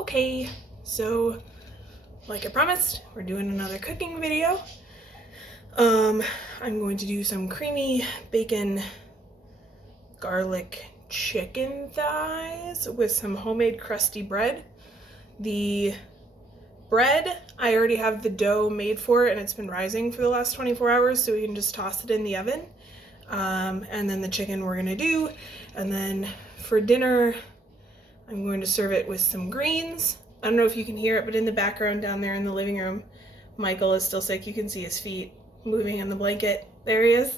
Okay, so like I promised, we're doing another cooking video. I'm going to do some creamy bacon garlic chicken thighs with some homemade crusty bread. The bread, I already have the dough made for it and it's been rising for the last 24 hours, so we can just toss it in the oven. And then the chicken we're gonna do. And then for dinner, I'm going to serve it with some greens. I don't know if you can hear it, but in the background down there in the living room, Michael is still sick. You can see his feet moving in the blanket. There he is.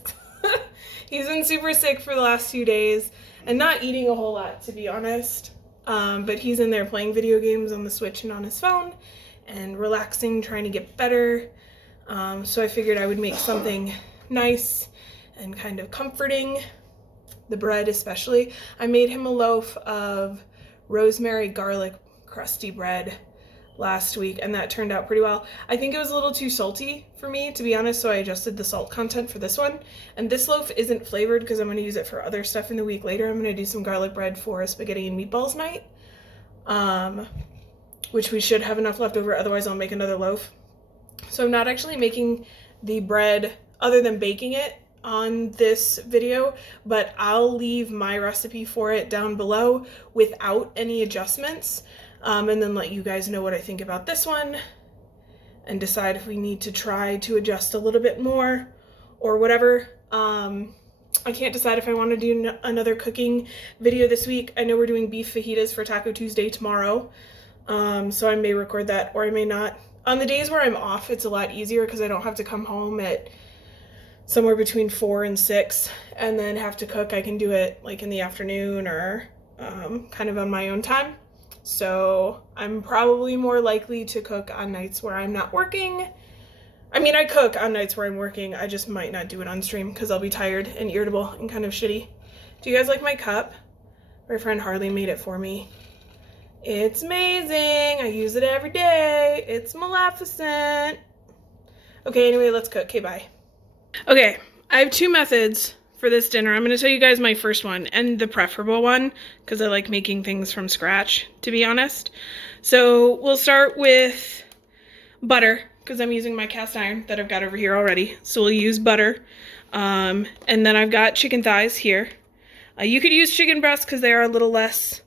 He's been super sick for the last few days and not eating a whole lot, to be honest. But he's in there playing video games on the Switch and on his phone and relaxing, trying to get better. So I figured I would make something nice and kind of comforting. The bread especially. I made him a loaf of rosemary garlic crusty bread last week and that turned out pretty well. I think it was a little too salty for me, to be honest, so I adjusted the salt content for this one. And this loaf isn't flavored because I'm going to use it for other stuff in the week later. I'm going to do some garlic bread for a spaghetti and meatballs night, which we should have enough left over, otherwise I'll make another loaf. So I'm not actually making the bread other than baking it on this video, but I'll leave my recipe for it down below without any adjustments, and then let you guys know what I think about this one and decide if we need to try to adjust a little bit more or whatever. I can't decide if I want to do another cooking video this week. I know we're doing beef fajitas for Taco Tuesday tomorrow, so I may record that or I may not. On the days where I'm off, it's a lot easier because I don't have to come home at somewhere between 4 and 6 and then have to cook. I can do it like in the afternoon or kind of on my own time. So I'm probably more likely to cook on nights where I'm not working. I mean, I cook on nights where I'm working. I just might not do it on stream because I'll be tired and irritable and kind of shitty. Do you guys like my cup? My friend Harley made it for me. It's amazing. I use it every day. It's Maleficent. Okay, anyway, let's cook. Okay, bye. Okay, I have two methods for this dinner. I'm going to tell you guys my first one and the preferable one because I like making things from scratch, to be honest. So we'll start with butter because I'm using my cast iron that I've got over here already. So we'll use butter. And then I've got chicken thighs here. You could use chicken breasts because they are a little less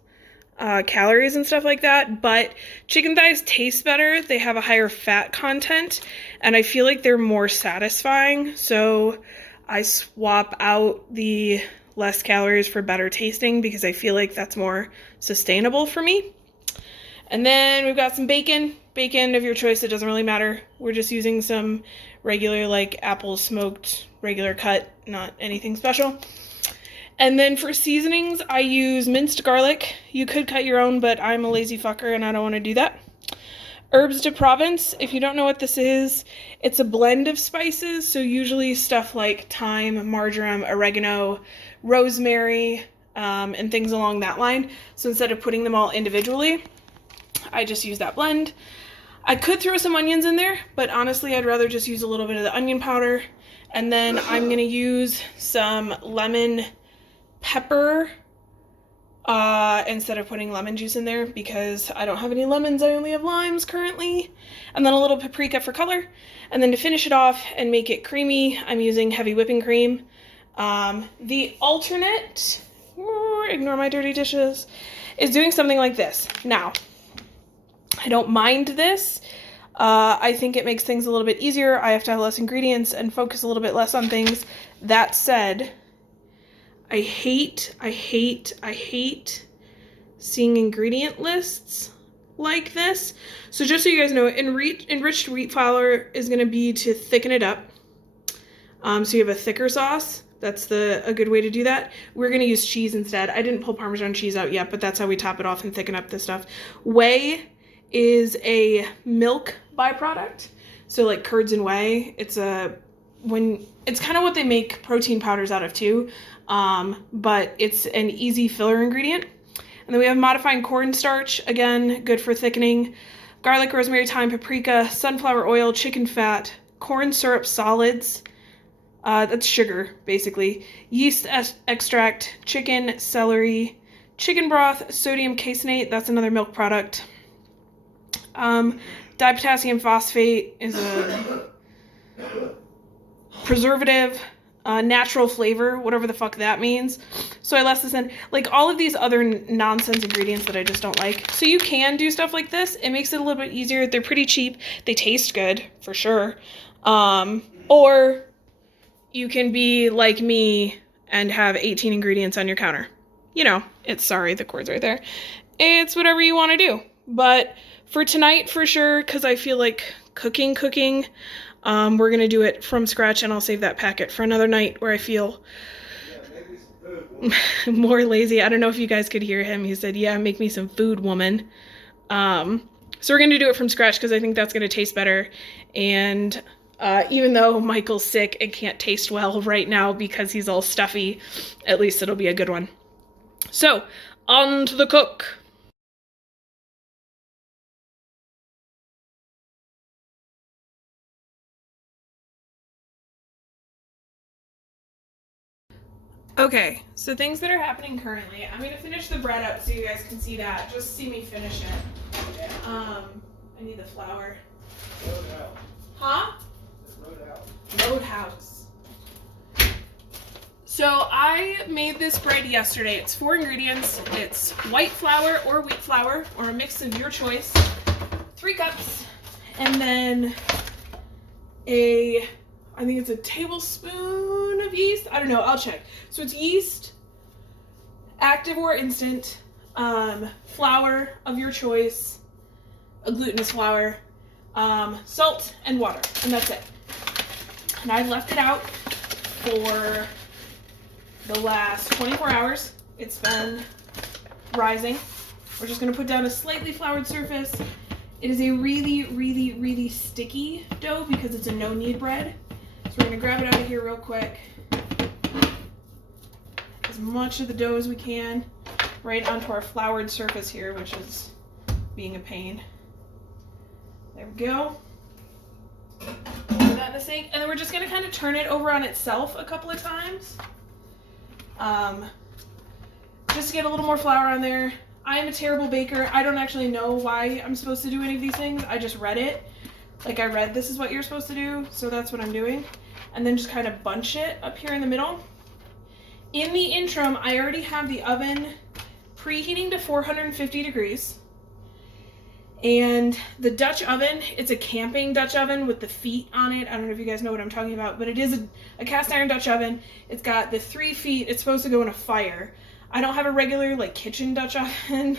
calories and stuff like that, but chicken thighs taste better. They have a higher fat content and I feel like they're more satisfying, so I swap out the less calories for better tasting because I feel like that's more sustainable for me. And then we've got some bacon of your choice. It doesn't really matter. We're just using some regular, like apple smoked regular cut, not anything special. And then for seasonings, I use minced garlic. You could cut your own, but I'm a lazy fucker and I don't want to do that. Herbes de Provence, if you don't know what this is, it's a blend of spices. So usually stuff like thyme, marjoram, oregano, rosemary, and things along that line. So instead of putting them all individually, I just use that blend. I could throw some onions in there, but honestly, I'd rather just use a little bit of the onion powder. And then I'm going to use some lemon pepper instead of putting lemon juice in there because I don't have any lemons, I only have limes currently. And then a little paprika for color. And then to finish it off and make it creamy, I'm using heavy whipping cream. The alternate, ignore my dirty dishes, is doing something like this. Now, I don't mind this. I think it makes things a little bit easier. I have to have less ingredients and focus a little bit less on things. That said, I hate seeing ingredient lists like this. So just so you guys know, enriched wheat flour is going to be to thicken it up. So you have a thicker sauce. That's a good way to do that. We're going to use cheese instead. I didn't pull Parmesan cheese out yet, but that's how we top it off and thicken up this stuff. Whey is a milk byproduct. So like curds and whey, it's kind of what they make protein powders out of too. But it's an easy filler ingredient. And then we have modifying cornstarch, again, good for thickening. Garlic, rosemary, thyme, paprika, sunflower oil, chicken fat, corn syrup solids. That's sugar, basically. Yeast extract, chicken, celery, chicken broth, sodium caseinate, that's another milk product. Dipotassium phosphate is a preservative, natural flavor, whatever the fuck that means. Soy lecithin, like all of these other nonsense ingredients that I just don't like. So you can do stuff like this. It makes it a little bit easier. They're pretty cheap. They taste good, for sure. Or you can be like me and have 18 ingredients on your counter. You know, sorry, the cord's right there. It's whatever you want to do. But for tonight, for sure, because I feel like cooking, we're going to do it from scratch, and I'll save that packet for another night where I feel more lazy. I don't know if you guys could hear him. He said, yeah, make me some food, woman. So we're going to do it from scratch because I think that's going to taste better. And even though Michael's sick and can't taste well right now because he's all stuffy, at least it'll be a good one. So, on to the cook. Okay, so things that are happening currently. I'm gonna finish the bread up so you guys can see that. Just see me finish it. I need the flour. Roadhouse. Huh? Roadhouse. Roadhouse. So I made this bread yesterday. It's 4 ingredients. It's white flour or wheat flour, or a mix of your choice. 3 cups, and then I think it's a tablespoon of yeast. I don't know, I'll check. So it's yeast, active or instant, flour of your choice, a glutinous flour, salt, and water, and that's it. And I left it out for the last 24 hours. It's been rising. We're just gonna put down a slightly floured surface. It is a really sticky dough because it's a no-knead bread. So we're gonna grab it out of here real quick. As much of the dough as we can right onto our floured surface here, which is being a pain. There we go. Put that in the sink, and then we're just gonna kind of turn it over on itself a couple of times. Just to get a little more flour on there. I am a terrible baker. I don't actually know why I'm supposed to do any of these things. I just read it. Like I read this is what you're supposed to do, so that's what I'm doing. And then just kind of bunch it up here in the middle. In the interim, I already have the oven preheating to 450 degrees. And the Dutch oven, it's a camping Dutch oven with the feet on it. I don't know if you guys know what I'm talking about, but it is a cast iron Dutch oven. It's got the 3 feet. It's supposed to go in a fire. I don't have a regular like kitchen Dutch oven,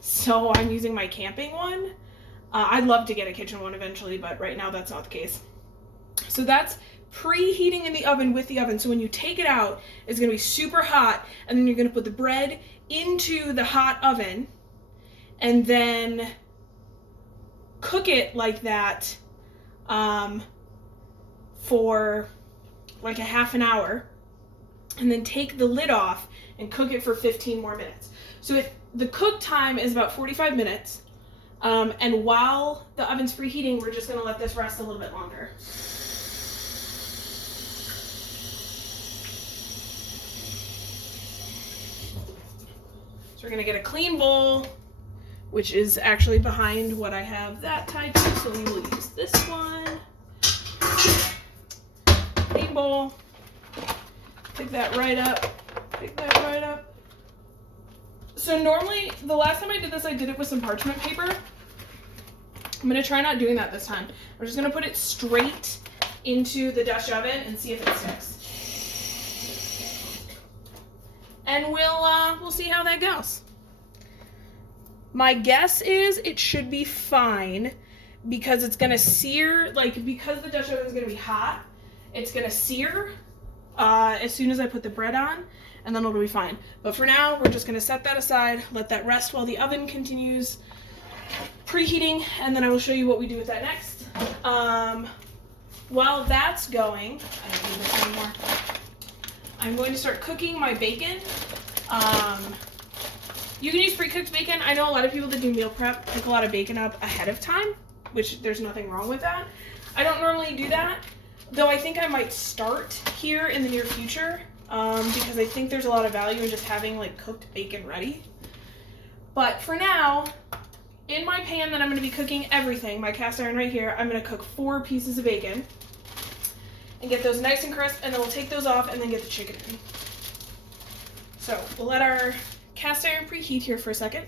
so I'm using my camping one. I'd love to get a kitchen one eventually, but right now that's not the case. So that's preheating in the oven with the oven. So when you take it out, it's gonna be super hot, and then you're gonna put the bread into the hot oven and then cook it like that for like a half an hour, and then take the lid off and cook it for 15 more minutes. So the cook time is about 45 minutes. And while the oven's preheating, we're just gonna let this rest a little bit longer. So we're gonna get a clean bowl, which is actually behind what I have that tied to, so we will use this one. Clean bowl. Pick that right up. Pick that right up. So normally, the last time I did this, I did it with some parchment paper. I'm gonna try not doing that this time. I'm just gonna put it straight into the Dutch oven and see if it sticks. And we'll see how that goes. My guess is it should be fine because it's gonna sear, like because the Dutch oven is gonna be hot, it's gonna sear as soon as I put the bread on, and then it'll be fine. But for now, we're just gonna set that aside, let that rest while the oven continues preheating, and then I will show you what we do with that next. While that's going, I don't need this anymore. I'm going to start cooking my bacon. You can use pre-cooked bacon. I know a lot of people that do meal prep cook a lot of bacon up ahead of time, which there's nothing wrong with that. I don't normally do that, though I think I might start here in the near future because I think there's a lot of value in just having like cooked bacon ready. But for now, in my pan that I'm going to be cooking everything, my cast iron right here, I'm going to cook 4 pieces of bacon and get those nice and crisp, and then we'll take those off and then get the chicken in. So we'll let our cast iron preheat here for a second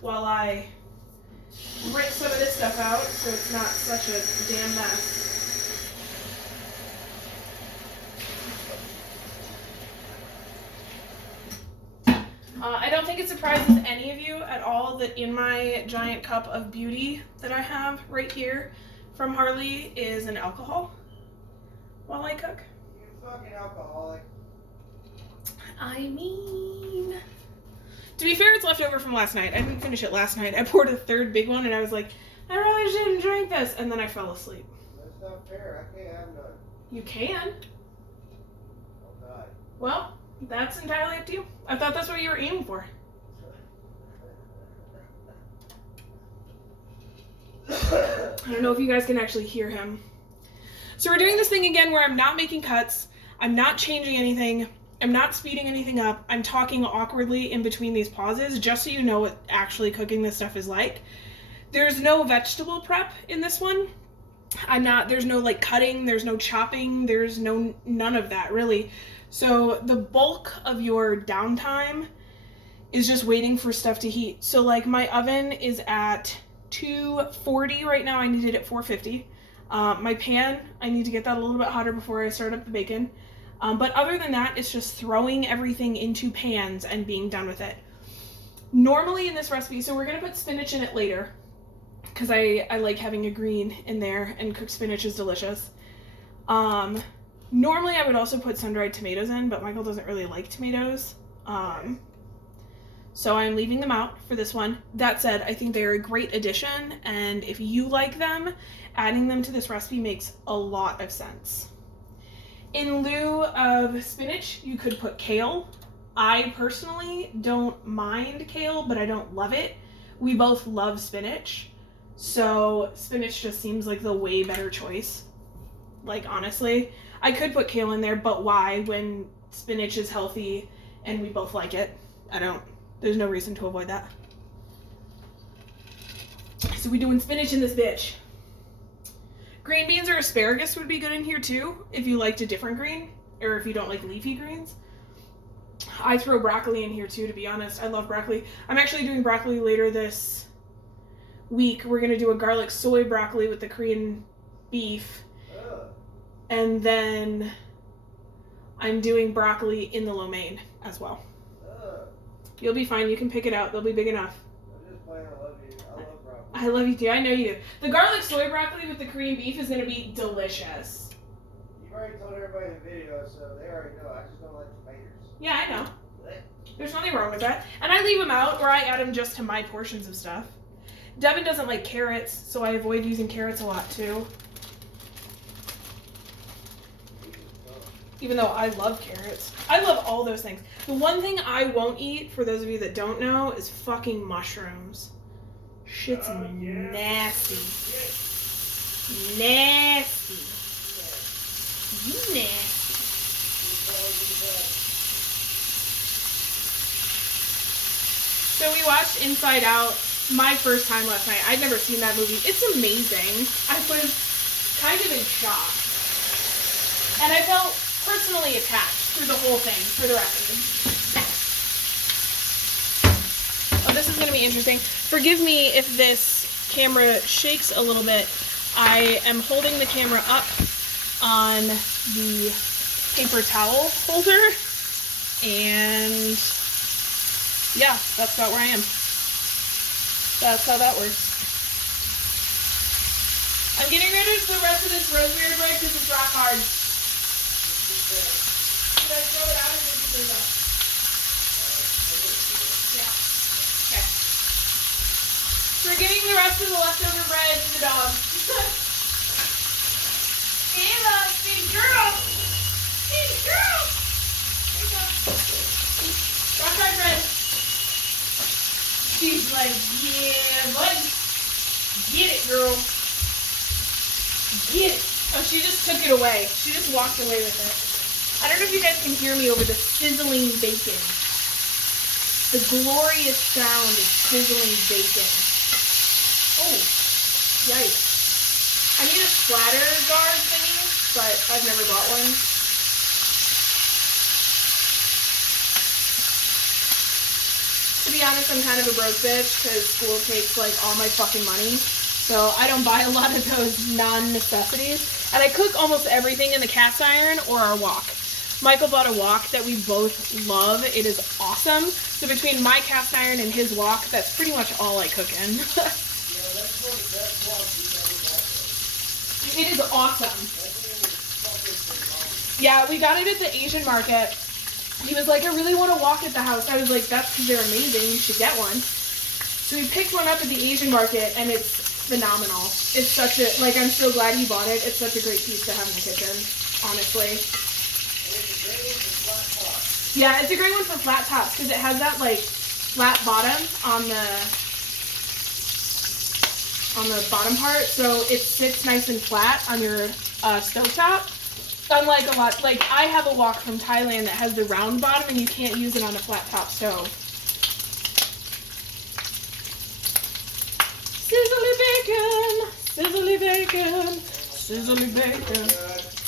while I rinse some of this stuff out so it's not such a damn mess. I don't think it surprises any of you at all that in my giant cup of beauty that I have right here from Harley is an alcohol while I cook. You fucking alcoholic. I mean, to be fair, it's left over from last night. I didn't finish it last night. I poured a 3rd big one and I was like, I really shouldn't drink this, and then I fell asleep. That's not fair. I can't have none. You can. I'll die. Well, that's entirely up to you. I thought that's what you were aiming for. I don't know if you guys can actually hear him. So we're doing this thing again where I'm not making cuts. I'm not changing anything. I'm not speeding anything up. I'm talking awkwardly in between these pauses just so you know what actually cooking this stuff is like. There's no vegetable prep in this one. There's no like cutting, there's no chopping, there's none of that really. So the bulk of your downtime is just waiting for stuff to heat. So like my oven is at 240 right now. I need it at 450. My pan, I need to get that a little bit hotter before I start up the bacon. But other than that, it's just throwing everything into pans and being done with it. Normally in this recipe, so we're gonna put spinach in it later because I like having a green in there, and cooked spinach is delicious. Normally I would also put sun-dried tomatoes in, but Michael doesn't really like tomatoes. So I'm leaving them out for this one. That said, I think they're a great addition, and if you like them, adding them to this recipe makes a lot of sense. In lieu of spinach, you could put kale. I personally don't mind kale, but I don't love it. We both love spinach, so spinach just seems like the way better choice. Like, honestly, I could put kale in there, but why when spinach is healthy and we both like it? There's no reason to avoid that. So we're doing spinach in this bitch. Green beans or asparagus would be good in here too, if you liked a different green, or if you don't like leafy greens. I throw broccoli in here too, to be honest. I love broccoli. I'm actually doing broccoli later this week. We're gonna do a garlic soy broccoli with the Korean beef. And then I'm doing broccoli in the lo mein as well. You'll be fine. You can pick it out. They'll be big enough. I'm just playing. I love you. I love broccoli. I love you too. I know you do. The garlic soy broccoli with the Korean beef is going to be delicious. You've already told everybody in the video, so they already know. I just don't like tomatoes. Yeah, I know. There's nothing wrong with that. And I leave them out, or I add them just to my portions of stuff. Devin doesn't like carrots, so I avoid using carrots a lot too. Even though I love carrots. I love all those things. The one thing I won't eat, for those of you that don't know, is fucking mushrooms. Shit's nasty. Nasty. You nasty. So we watched Inside Out my first time last night. I'd never seen that movie. It's amazing. I was kind of in shock. And I felt personally attached through the whole thing, for the record. Oh, this is going to be interesting. Forgive me if this camera shakes a little bit. I am holding the camera up on the paper towel holder, and yeah, that's about where I am. That's how that works. I'm getting rid of the rest of this rosemary bread because it's rock hard. Should I throw it out or just leave it up? Yeah. Okay. We're giving the rest of the leftover bread to the dog. Kayla, big girl! Big girl! There you go. Rock hard bread. She's like, yeah, buddy. Get it, girl. Get it. Oh, she just took it away. She just walked away with it. I don't know if you guys can hear me over the sizzling bacon. The glorious sound of sizzling bacon. Oh, yikes. I need a splatter guard thingy, but I've never bought one. To be honest, I'm kind of a broke bitch because school takes like all my fucking money. So I don't buy a lot of those non-necessities. And I cook almost everything in the cast iron or our wok. Michael bought a wok that we both love. It is awesome. So between my cast iron and his wok, that's pretty much all I cook in. It is awesome. Yeah, we got it at the Asian market. He was like, I really want to wok at the house. I was like, that's because they're amazing. You should get one. So we picked one up at the Asian market, and it's phenomenal. It's such a, like, I'm so glad he bought it. It's such a great piece to have in the kitchen, honestly. Yeah, it's a great one for flat tops because it has that like flat bottom on the bottom part, so it sits nice and flat on your stovetop. Unlike a lot, like I have a wok from Thailand that has the round bottom and you can't use it on a flat top stove. Sizzly bacon, sizzly bacon.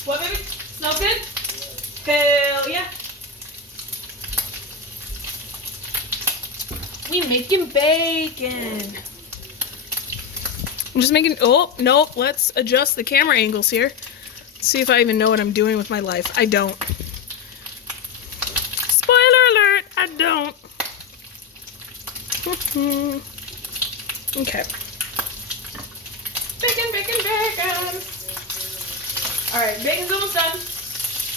What, baby? Smells good? Hell yeah. We making bacon. I'm just making, oh, nope, let's adjust the camera angles here. See if I even know what I'm doing with my life. I don't. Spoiler alert, I don't. Okay. Bacon, bacon, bacon. Alright, bacon's almost done.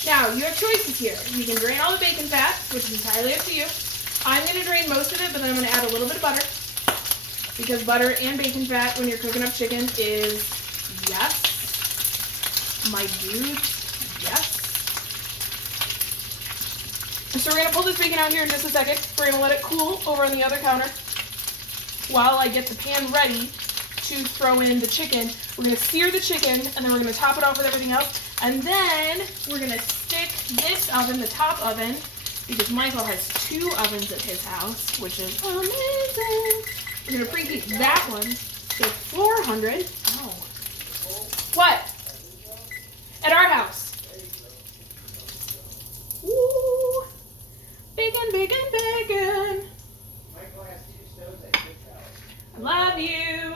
Now, you have choices here. You can drain all the bacon fat, which is entirely up to you. I'm going to drain most of it, but then I'm going to add a little bit of butter. Because butter and bacon fat when you're cooking up chicken is, yes. My dude, yes. So we're going to pull this bacon out here in just a second. We're going to let it cool over on the other counter while I get the pan ready to throw in the chicken. We're going to sear the chicken, and then we're going to top it off with everything else. And then we're going to stick this oven, the top oven, because Michael has 2 ovens at his house, which is amazing. We're going to preheat that one to 400. Oh. What? At our house. Woo! Bacon, bacon, bacon. Michael has 2 stoves at his house. I love you.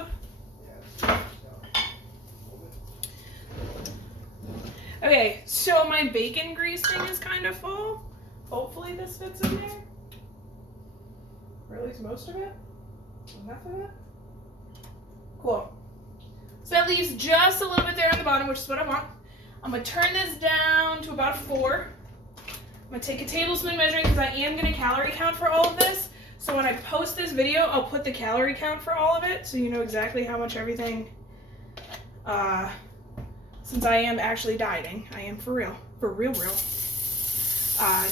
Okay, so my bacon grease thing is kind of full. Hopefully this fits in there. Or at least most of it. Enough of it. Cool. So that leaves just a little bit there on the bottom, which is what I want. I'm going to turn this down to about 4. I'm going to take a tablespoon measuring because I am going to calorie count for all of this. So when I post this video, I'll put the calorie count for all of it so you know exactly how much everything, since I am actually dieting. I am for real. For real, real.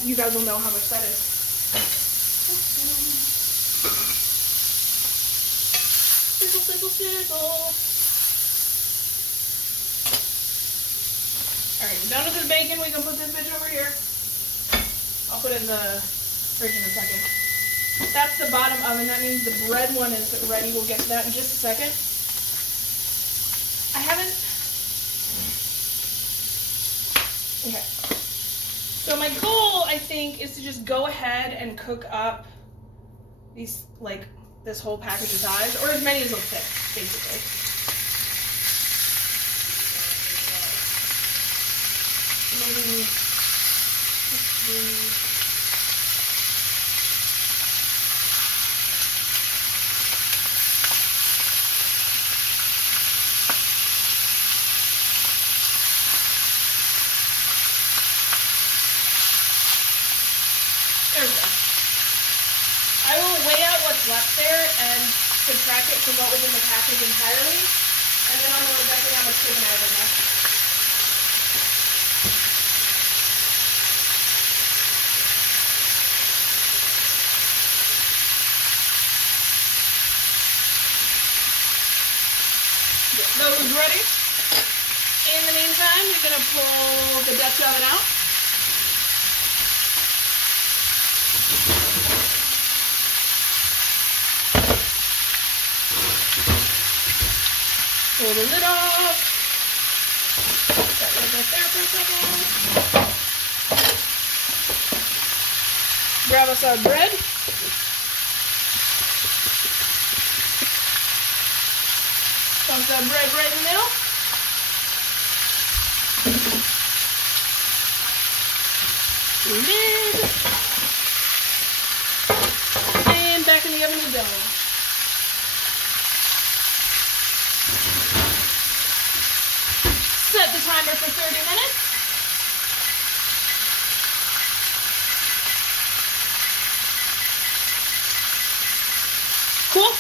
You guys will know how much that is. Sizzle, sizzle, sizzle. Alright, done with this bacon. We can put this bitch over here. I'll put it in the fridge in a second. That's the bottom oven. That means the bread one is ready. We'll get to that in just a second. I haven't... Okay. So my goal, I think, is to just go ahead and cook up these, like, this whole package of thighs, or as many as will fit, basically. Maybe, let's see. There we go. I will weigh out what's left there and subtract it from what was in the package entirely, and then I'll know exactly how much chicken I have in there. Get those ready. In the meantime, you're going to pull the Dutch oven out. Pull the lid off. That lid right there for a second. Grab us our bread. Dump that bread right in the middle. Lid. And back in the oven to go. Set the timer for 30 minutes. Cool.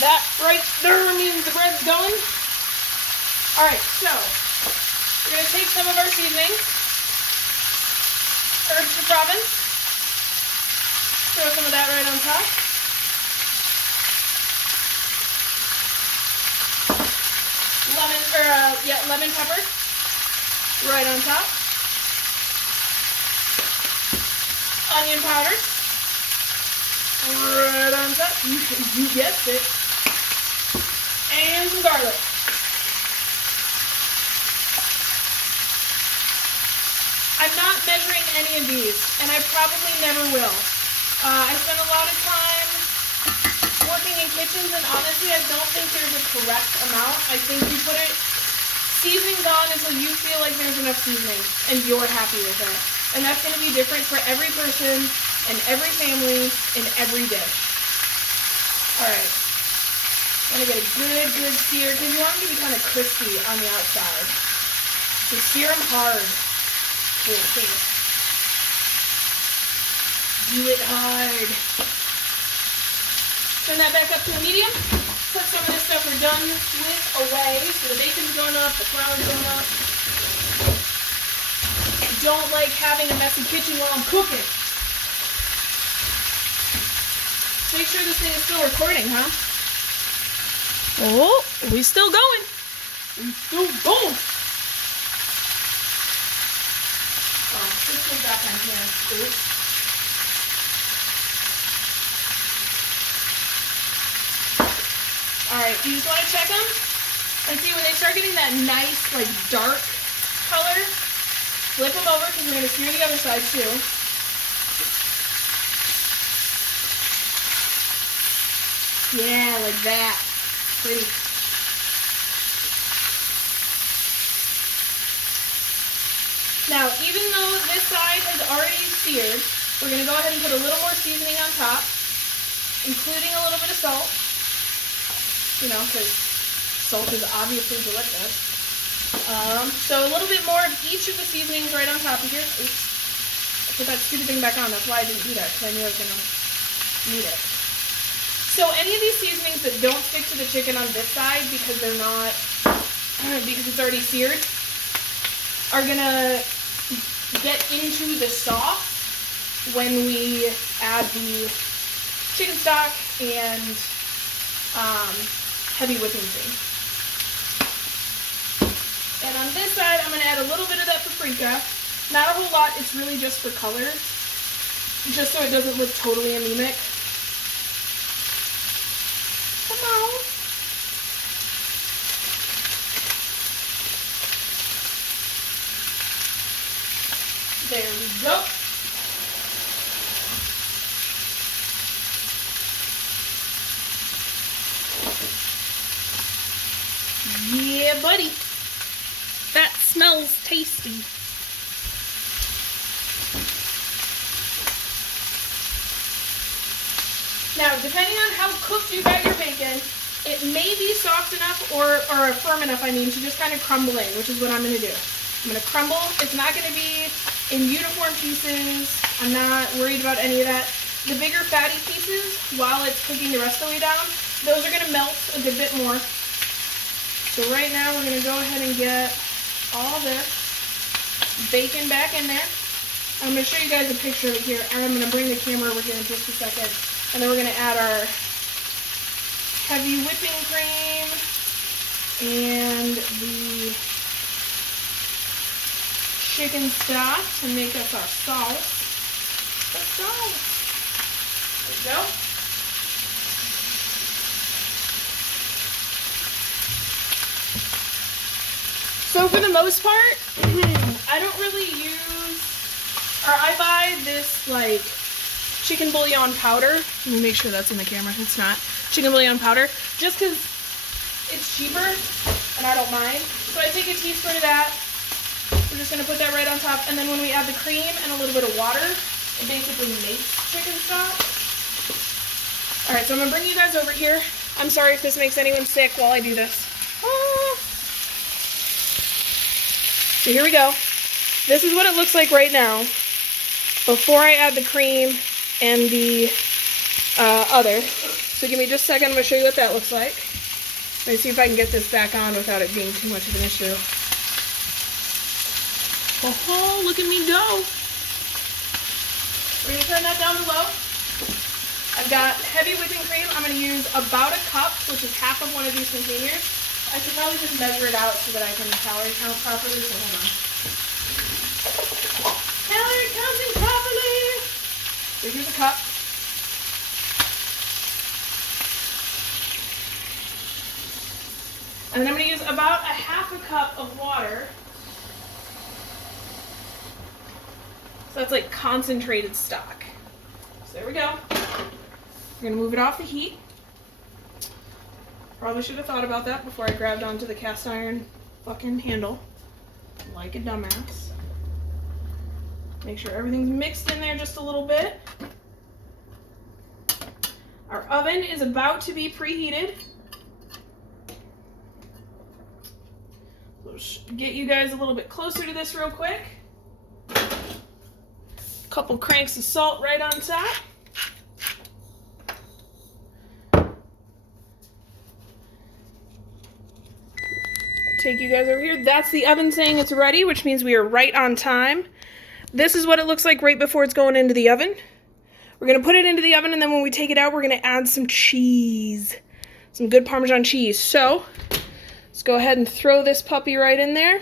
That right there means the bread's going. Alright, so we're going to take some of our seasoning, herbs de Provence, throw some of that right on top. Lemon pepper right on top. Onion powder right on top. You guessed it. And some garlic. I'm not measuring any of these, and I probably never will. I spend a lot of time working in kitchens, and honestly, I don't think there's a correct amount. I think you put seasonings on until you feel like there's enough seasoning, and you're happy with it. And that's going to be different for every person, and every family, and every dish. Alright. I'm going to get a good sear, because you want them to be kind of crispy on the outside. So sear them hard. Okay. Do it hard. Turn that back up to a medium. Put some of this stuff we're done with away. So the bacon's going up, the flour's going up. I don't like having a messy kitchen while I'm cooking. Make sure this thing is still recording, huh? Oh, we still going. We still going. Oh, this goes back on here. Oops. Alright, you just want to check them and see when they start getting that nice, like, dark color. Flip them over because we're going to sear the other side too. Yeah, like that. Pretty. Now, even though this side has already seared, we're going to go ahead and put a little more seasoning on top, including a little bit of salt. You know, because salt is obviously delicious. So a little bit more of each of the seasonings right on top of here. Oops. I put that stupid thing back on. That's why I didn't do that, because I knew I was going to need it. So any of these seasonings that don't stick to the chicken on this side because they're not, because it's already seared, are going to get into the sauce when we add the chicken stock and heavy whipping cream. And on this side, I'm going to add a little bit of that paprika. Not a whole lot, it's really just for color, just so it doesn't look totally anemic. Come on. There we go. Yeah, buddy. That smells tasty. Now, depending on how cooked you got your bacon, it may be soft enough or firm enough, to just kind of crumble in, which is what I'm going to do. I'm going to crumble. It's not going to be in uniform pieces. I'm not worried about any of that. The bigger fatty pieces, while it's cooking the rest of the way down, those are going to melt a good bit more. So right now we're going to go ahead and get all this bacon back in there. I'm going to show you guys a picture of it here, and I'm going to bring the camera over here in just a second. And then we're going to add our heavy whipping cream and the chicken stock to make us our sauce. There we go. So for the most part, I don't really use, or I buy this like chicken bouillon powder. Let me make sure that's in the camera. It's not. Chicken bouillon powder, just because it's cheaper and I don't mind. So I take a teaspoon of that. We're just gonna put that right on top, and then when we add the cream and a little bit of water, it basically makes chicken stock. All right, so I'm gonna bring you guys over here. I'm sorry if this makes anyone sick while I do this. Ah. So here we go. This is what it looks like right now before I add the cream and the other. So give me just a second, I'm gonna show you what that looks like. Let me see if I can get this back on without it being too much of an issue. Oh, look at me go. We're gonna turn that down to low. I've got heavy whipping cream. I'm gonna use about a cup, which is half of one of these containers. I should probably just measure it out so that I can calorie count properly, so hold on. Calorie counting properly. So here's a cup. And then I'm gonna use about a half a cup of water. So that's like concentrated stock. So there we go. We're gonna move it off the heat. Probably should have thought about that before I grabbed onto the cast iron fucking handle. Like a dumbass. Make sure everything's mixed in there just a little bit. Our oven is about to be preheated. So get you guys a little bit closer to this real quick. Couple cranks of salt right on top. Take you guys over here. That's the oven saying it's ready, which means we are right on time. This is what it looks like right before it's going into the oven. We're gonna put it into the oven, and then when we take it out, we're gonna add some cheese. Some good Parmesan cheese. So, let's go ahead and throw this puppy right in there.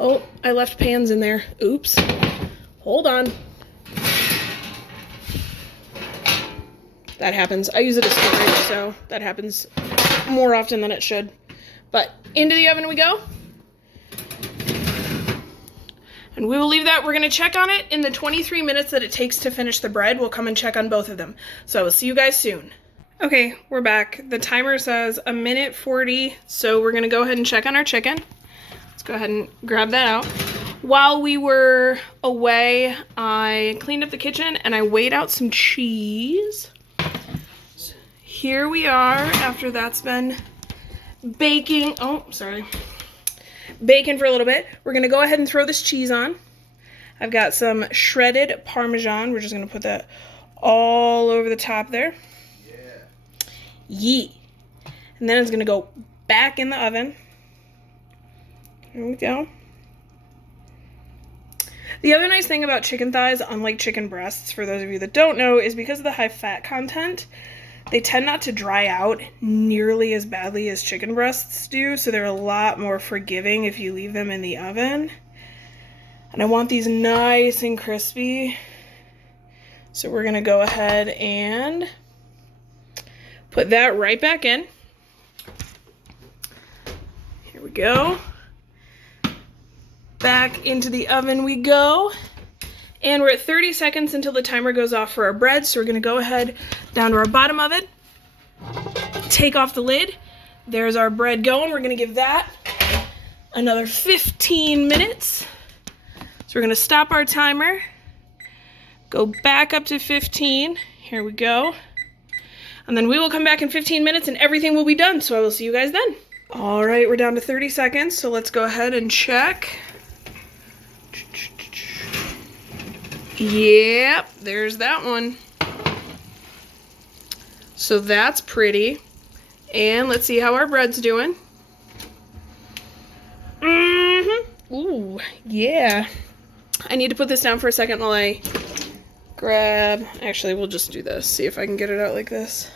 Oh, I left pans in there. Oops. Hold on. That happens. I use it as storage, so that happens more often than it should. But into the oven we go. And we will leave that. We're going to check on it in the 23 minutes that it takes to finish the bread. We'll come and check on both of them. So I will see you guys soon. Okay, we're back. The timer says 1:40, so we're going to go ahead and check on our chicken. Let's go ahead and grab that out. While we were away, I cleaned up the kitchen and I weighed out some cheese. So here we are after that's been baking. Oh, sorry. Baking for a little bit. We're going to go ahead and throw this cheese on. I've got some shredded Parmesan. We're just going to put that all over the top there. Yeah. And then it's going to go back in the oven. There we go. The other nice thing about chicken thighs, unlike chicken breasts, for those of you that don't know, is because of the high fat content, they tend not to dry out nearly as badly as chicken breasts do, so they're a lot more forgiving if you leave them in the oven. And I want these nice and crispy, so we're going to go ahead and put that right back in. Here we go. Back into the oven we go. And we're at 30 seconds until the timer goes off for our bread. So we're going to go ahead down to our bottom of it. Take off the lid. There's our bread going. We're going to give that another 15 minutes. So we're going to stop our timer. Go back up to 15. Here we go. And then we will come back in 15 minutes and everything will be done. So I will see you guys then. All right, we're down to 30 seconds. So let's go ahead and check. Yep, there's that one. So that's pretty. And let's see how our bread's doing. Ooh, yeah. I need to put this down for a second while I grab... Actually, we'll just do this. See if I can get it out like this.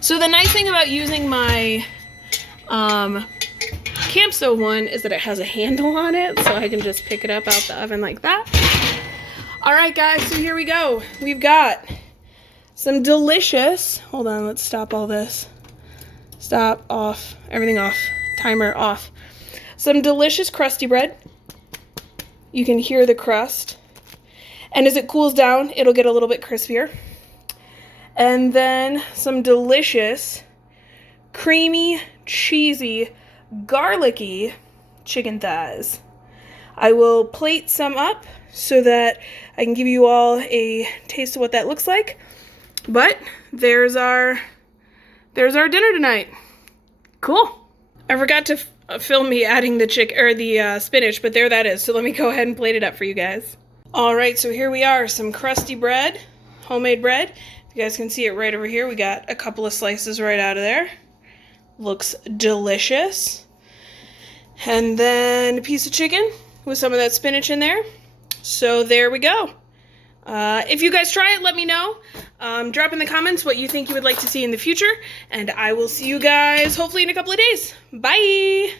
So the nice thing about using my camp stove one is that it has a handle on it, so I can just pick it up out the oven like that. All right, guys, so here we go. We've got some delicious, hold on, let's stop all this. Stop, off, everything off, timer off. Some delicious crusty bread. You can hear the crust. And as it cools down, it'll get a little bit crispier. And then some delicious, creamy, cheesy, garlicky chicken thighs. I will plate some up so that I can give you all a taste of what that looks like. But there's our dinner tonight. Cool. I forgot to film me adding the spinach, but there that is. So let me go ahead and plate it up for you guys. All right, so here we are, some crusty bread, homemade bread. If you guys can see it right over here, we got a couple of slices right out of there. Looks delicious. And then a piece of chicken with some of that spinach in there. So there we go. If you guys try it, let me know. Drop in the comments what you think you would like to see in the future. And I will see you guys hopefully in a couple of days. Bye!